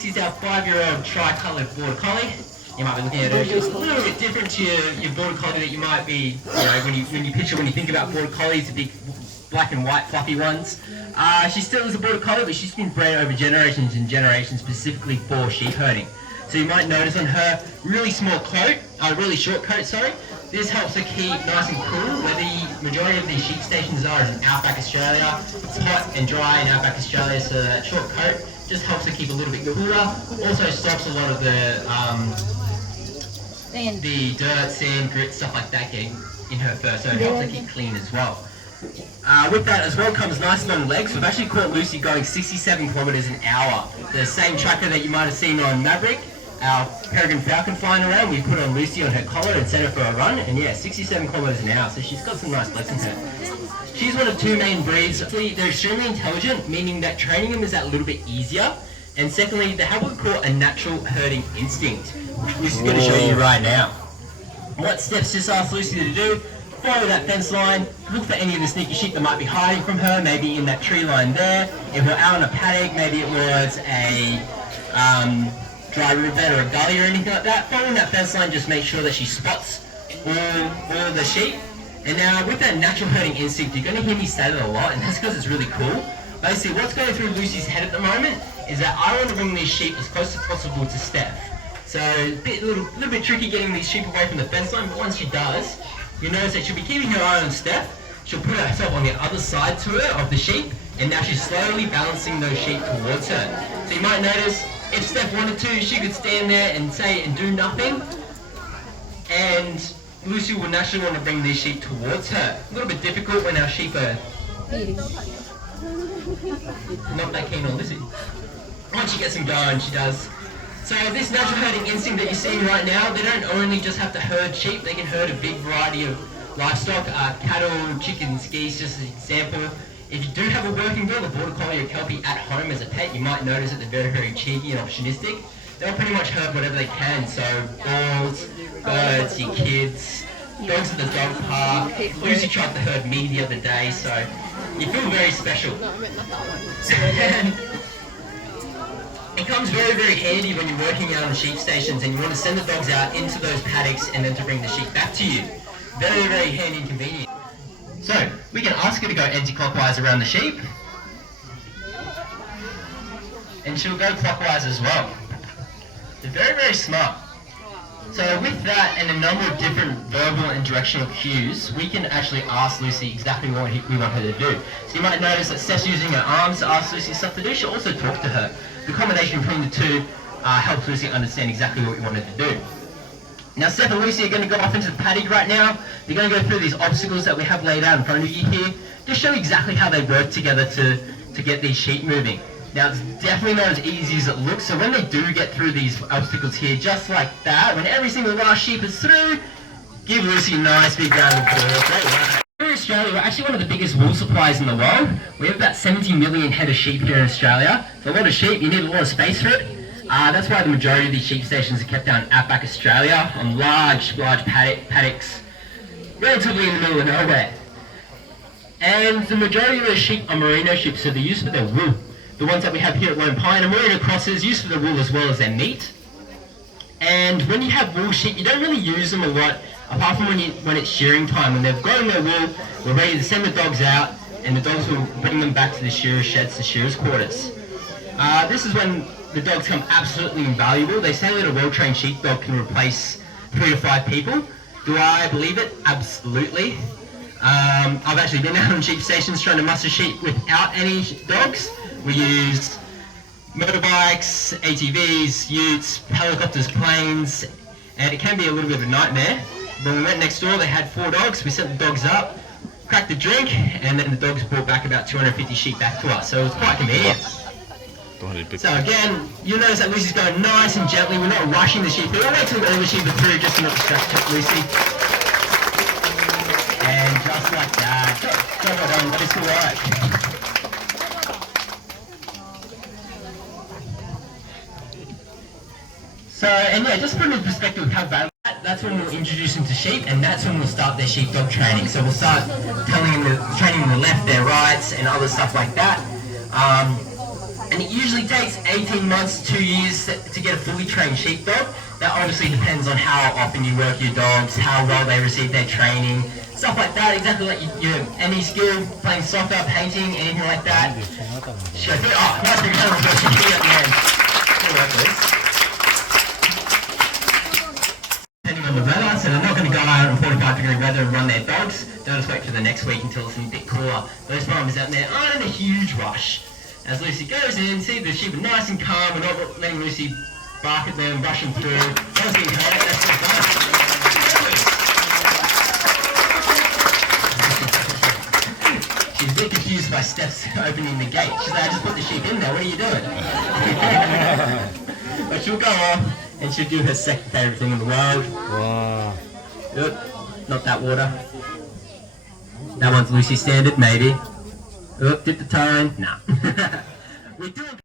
This is our 5-year-old tri-coloured border collie. You might be looking at her. She's a little bit different to your border collie that you might be, when you picture when you think about border collies, the big black and white fluffy ones. She still is a border collie, but she's been bred over generations and generations specifically for sheep herding. So you might notice on her really small coat, really short coat, sorry. This helps her keep nice and cool, where the majority of these sheep stations are in outback Australia. It's hot and dry in outback Australia, so that short coat just helps her keep a little bit cooler. Also stops a lot of the dirt, sand, grit, stuff like that getting in her fur, so it helps her keep clean as well. With that as well comes nice long legs. We've actually caught Lucy going 67 kilometres an hour. The same tracker that you might have seen on Maverick, our peregrine falcon flying around, we put on Lucy on her collar and set her for a run, and yeah, 67 kilometres an hour, so she's got some nice legs in her. She's one of two main breeds. They're extremely intelligent, meaning that training them is that little bit easier, and secondly, they have what we call a natural herding instinct, which Lucy's going to show you right now. What steps just ask Lucy to do? Follow that fence line, look for any of the sneaky sheep that might be hiding from her, maybe in that tree line there. If we're out on a paddock, maybe it was a dry riverbed or a gully or anything like that, following that fence line, just make sure that she spots all the sheep. And now with that natural herding instinct, you're going to hear me say that a lot, and that's because it's really cool. Basically, what's going through Lucy's head at the moment is that I want to bring these sheep as close as possible to Steph. So a little bit tricky getting these sheep away from the fence line, but once she does, you notice that she'll be keeping her eye on Steph. She'll put herself on the other side to her of the sheep, and now she's slowly balancing those sheep towards her. So you might notice, if Steph wanted to, she could stand there and do nothing, and Lucy will naturally want to bring these sheep towards her. A little bit difficult when our sheep are not that keen on Lucy. Once she gets them going, she does. So this natural herding instinct that you're seeing right now, they don't only just have to herd sheep, they can herd a big variety of livestock, cattle, chickens, geese, just as an example. If you do have a working dog, a border collie or kelpie at home as a pet, you might notice that they're very, very cheeky and opportunistic. They'll pretty much herd whatever they can, so balls, birds, your kids, dogs at the dog park. Lucy tried to herd me the other day, so you feel very special. And it comes very, very handy when you're working out on sheep stations and you want to send the dogs out into those paddocks and then to bring the sheep back to you. Very, very handy and convenient. So, we can ask her to go anti-clockwise around the sheep, and she'll go clockwise as well. They're very, very smart. So with that and a number of different verbal and directional cues, we can actually ask Lucy exactly what we want her to do. So you might notice that Steph's using her arms to ask Lucy stuff to do. She'll also talk to her. The combination between the two helps Lucy understand exactly what we want her to do. Now Steph and Lucy are going to go off into the paddock right now. They're going to go through these obstacles that we have laid out in front of you here. Just show exactly how they work together to get these sheep moving. Now it's definitely not as easy as it looks, so when they do get through these obstacles here, just like that, when every single last sheep is through, give Lucy a nice big round of applause. Great work. Here in Australia, we're actually one of the biggest wool suppliers in the world. We have about 70 million head of sheep here in Australia. So a lot of sheep, you need a lot of space for it. That's why the majority of these sheep stations are kept down outback Australia on large paddocks, relatively in the middle of nowhere. And the majority of those sheep are merino sheep, so they're used for their wool. The ones that we have here at Lone Pine are merino crosses, used for their wool as well as their meat. And when you have wool sheep, you don't really use them a lot, apart from when it's shearing time. When they've grown their wool, we're ready to send the dogs out, and the dogs will bring them back to the shearers' sheds, the shearers' quarters. This is when the dogs come absolutely invaluable. They say that a well-trained sheepdog can replace 3 to 5 people. Do I believe it? Absolutely. I've actually been out on sheep stations trying to muster sheep without any dogs. We used motorbikes, ATVs, utes, helicopters, planes, and it can be a little bit of a nightmare. When we went next door, they had 4 dogs. We set the dogs up, cracked the drink, and then the dogs brought back about 250 sheep back to us. So it was quite convenient. So again, you'll notice that Lucy's going nice and gently. We're not rushing the sheep. We'll wait till all the sheep are through just to not distract Lucy. And just like that. Go well done, but it's alright. So, and yeah, just put in perspective of how bad that's when we'll introduce them to sheep, and that's when we'll start their sheepdog training. So we'll start training them the left, their rights, and other stuff like that. And it usually takes 18 months, 2 years to get a fully trained sheepdog. That obviously depends on how often you work your dogs, how well they receive their training, stuff like that. Exactly like any skill, playing soccer, painting, anything like that. Oh, nice big hand reverse at the end. Good work, Liz. Depending on the weather, so they're not going to go out in 45-degree weather and run their dogs. They'll just wait for the next week until it's a bit cooler. Those farmers out there aren't in a huge rush. As Lucy goes in, see the sheep are nice and calm. We're not letting Lucy bark at them, rush them through. No one's getting hurt. That's so fun. She's a bit confused by Steph's opening the gate. She's like, I just put the sheep in there. What are you doing? But she'll go off and she'll do her second favourite thing in the world. Wow. Oop, not that water. That one's Lucy standard, maybe. Oop, dip the toe in. Nah. We're doing